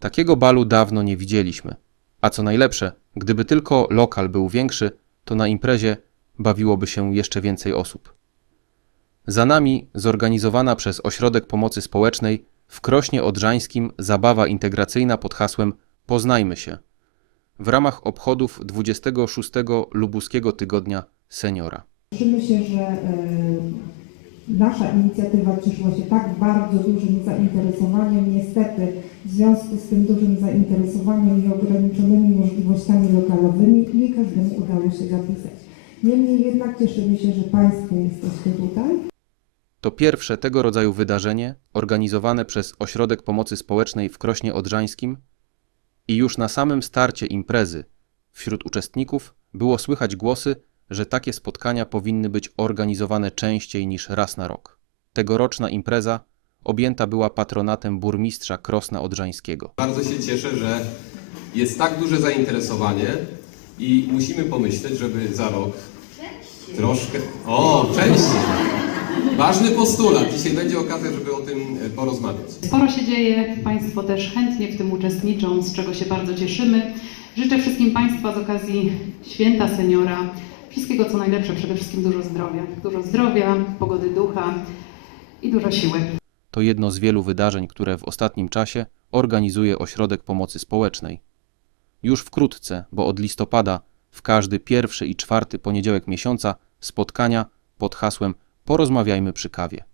Takiego balu dawno nie widzieliśmy. A co najlepsze, gdyby tylko lokal był większy, to na imprezie bawiłoby się jeszcze więcej osób. Za nami zorganizowana przez Ośrodek Pomocy Społecznej w Krośnie Odrzańskim zabawa integracyjna pod hasłem Poznajmy się w ramach obchodów 26. Lubuskiego Tygodnia Seniora. Cieszymy się, że e, nasza inicjatywa cieszyła się tak bardzo dużym zainteresowaniem. Niestety w związku z tym dużym zainteresowaniem i ograniczonymi możliwościami lokalowymi nie każdemu udało się zapisać. Niemniej jednak cieszymy się, że Państwo jesteście tutaj. To pierwsze tego rodzaju wydarzenie organizowane przez Ośrodek Pomocy Społecznej w Krośnie Odrzańskim i już na samym starcie imprezy wśród uczestników było słychać głosy, że takie spotkania powinny być organizowane częściej niż raz na rok. Tegoroczna impreza objęta była patronatem burmistrza Krosna Odrzańskiego. Bardzo się cieszę, że jest tak duże zainteresowanie i musimy pomyśleć, żeby za rok troszkę. O, częściej! Ważny postulat. Dzisiaj będzie okazja, żeby o tym porozmawiać. Sporo się dzieje, Państwo też chętnie w tym uczestniczą, z czego się bardzo cieszymy. Życzę wszystkim Państwa z okazji Święta Seniora wszystkiego co najlepsze, przede wszystkim dużo zdrowia. Dużo zdrowia, pogody ducha i dużo siły. To jedno z wielu wydarzeń, które w ostatnim czasie organizuje Ośrodek Pomocy Społecznej. Już wkrótce, bo od listopada, w każdy pierwszy i czwarty poniedziałek miesiąca spotkania pod hasłem Porozmawiajmy przy kawie.